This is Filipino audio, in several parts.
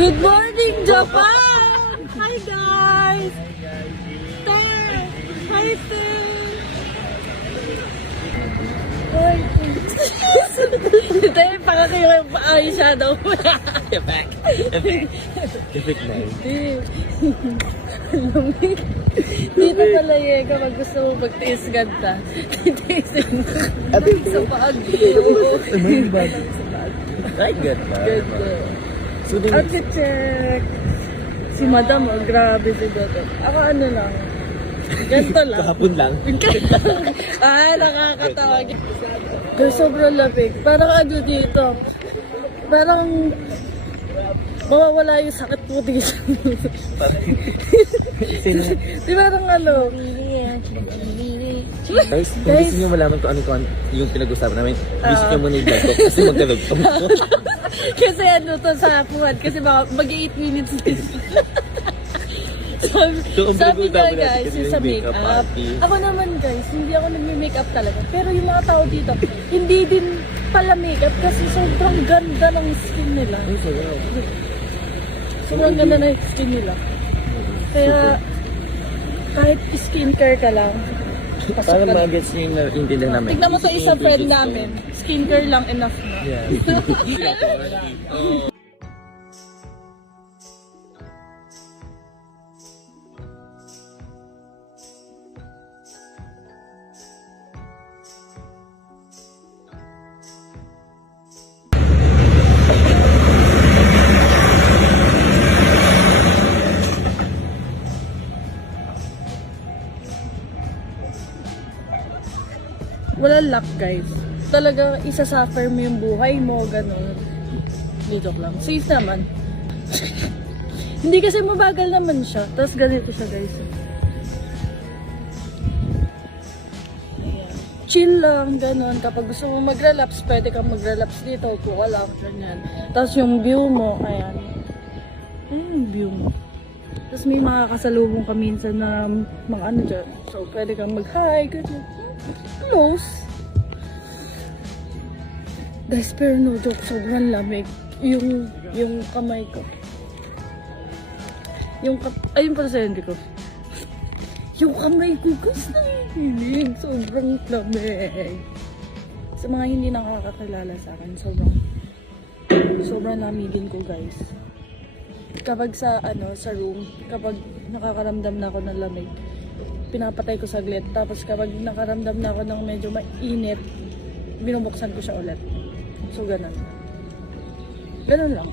Good morning, Japan! Hi, guys! Ter! Hi, Ter! Hi, Ter! Pakakayo yung eyeshadow mo na. Effect na yun. Dito talaga kapag gusto mo magtiis ganda. Titiisin mo. Sa paag. Ano yung bag? Ay, ganda. Ganda. So, dun, Architect. Si Madam, oh, grabe si Madam. Ako ano lang. Ganito lang. kahapon lang. Ay, nakakatawa. Pero sobrang lamig. Parang ano dito. Parang mawawala yung sakit mo dito. Di parang ano. Guys, kung gusto nyo malaman kung ano yung pinag-usapan namin, visit nyo muna yung vlog ko kasi magkalog ko. Kasi ano to sa puwan. Kasi baka mag-8 minutes din. Sabi niya guys, yung sa makeup. Ako naman guys, hindi ako nagme-makeup talaga. Pero yung mga tao dito, hindi din pala makeup kasi sobrang ganda ng skin nila. Sobrang ganda ng skin nila. Kaya kahit skincare ka lang, Para mag-gets nyo yung naiintindihan namin. tignan mo to isang friend namin. Skincare lang enough na. Yeah. Walang luck guys. Talaga isasuffer mo yung buhay mo, gano'n. Dito lang. Safe naman. Hindi kasi mabagal naman siya. Tapos ganito siya guys. Ayan. Chill lang, gano'n. Kapag gusto mo mag-relapse, pwede kang mag-relapse dito. Upo ka lang, ganyan. Tapos yung view mo, ayan. Ayan yung view mo. Tapos may mga kasalubong ka minsan na mga ano dyan. So, pwede kang mag-hi, ganyan. Close. Guys, pero no joke, sobrang lamig. Yung kamay ko. Ayun pala sa hindi ko. Yung kamay ko, guys, nangihinig. Sobrang lamig. Sa mga hindi nakakakilala sa akin, sobrang lamigin ko, guys. Kapag sa room, kapag nakakaramdam na ako ng lamig, pinapatay ko saglit. Tapos kapag nakaramdam na ako ng medyo mainit, binubuksan ko siya ulit. So, ganun. Ganun lang.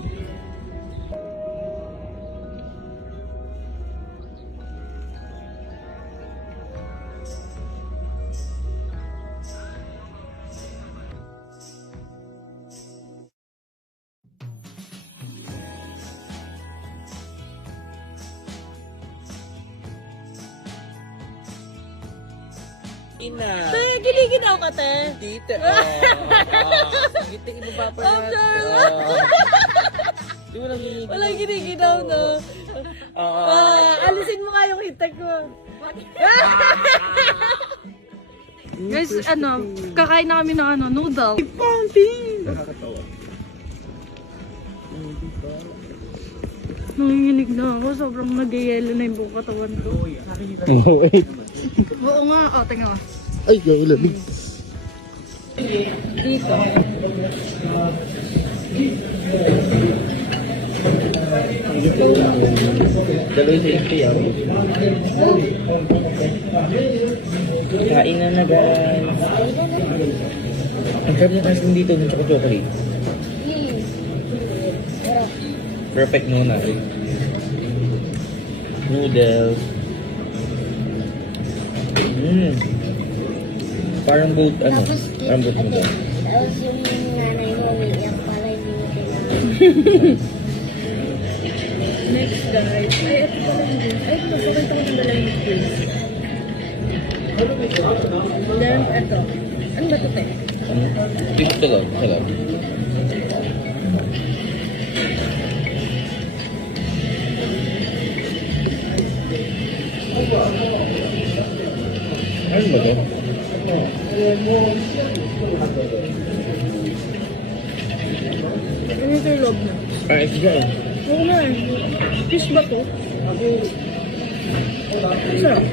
Ina! Kaya giniginaw ka, te. Dito. Ngiting mo pa pa Di mo lang giniginaw. Walang giniginaw, no? Alisin mo nga yung hitak ko. Guys, kakain na kami ng noodle. Nakakatawa. Nanginginig na ako. Sobrang nag-yelo na yung buong katawan ko. Wait. Oo nga. O, tingnan mo. Ay, lamig. Dito. Daloy sa ito yan. Kain na guys. Ang sarap ng ice cream dito ng chocolate. Perfect muna. Noodles. Parang boat, parang boat mo doon. Tapos yung nanay mo, umiiyak pala hindi mo kailangan. Next, guys. Ay, ito pa lang din. Ay, ito. Pakita ko ng dalawang drinks. Then, ito. Ano ba ito, te? Dito lang, salam. Ano ba ito? Ano ito yung loob na? Ah, it's dyan. Oo nga eh. Fish ba to? Sarap.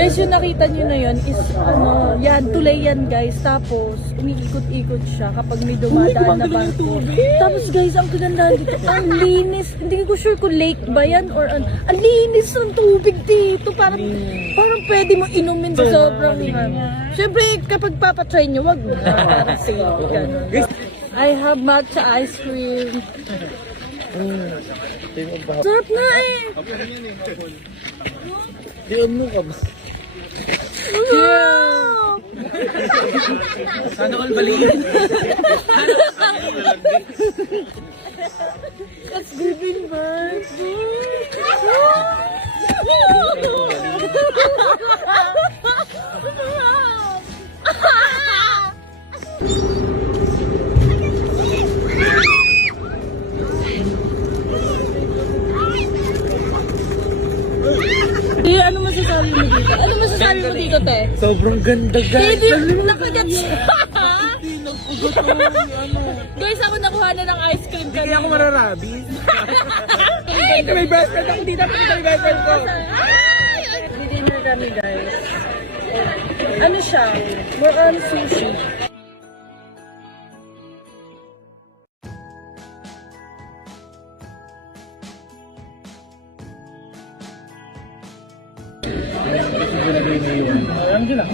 Guys, yung nakita nyo na yun is, yan, tulay yan guys. Tapos, umiikot-ikot siya kapag may dumadaan na barko. Tapos guys, ang kagandahan dito, ang linis. Hindi ko sure kung lake ba yan or ang linis ng tubig dito. Parang pwede mo inumin sa sobrang. Syempre, kapag papatry nyo, wag mo. Parang safe, ganun. I have matcha ice cream. Sarap na eh. Diyan mo ka ba? Yeah. Sana all baliin. Let's giving birth. Ano masasabi mo dito? Ano masasabi mo dito, te? Sobrang ganda, guys. Hindi, nakagat siya. Guys, ako nakuha na ng ice cream kanina. Hindi ako mararabi. May best friend ako dito. May best friend ko. Dinner kami, guys. Ano siya? More on sushi. Alam ko na.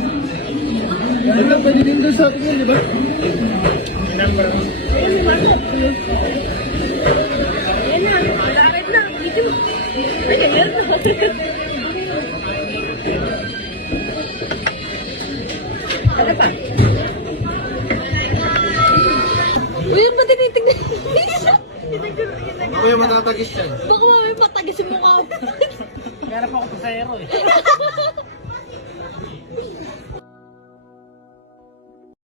Ito, pwede din doon sa atin yun, di ba? Ayan na, lakad na. Dito. Pwede, meron na. Ano pa? Uy, ano ba tinitignan? Kuya, matatagis yan. Baka may patagis yung mukha. Garap ako sa ero eh.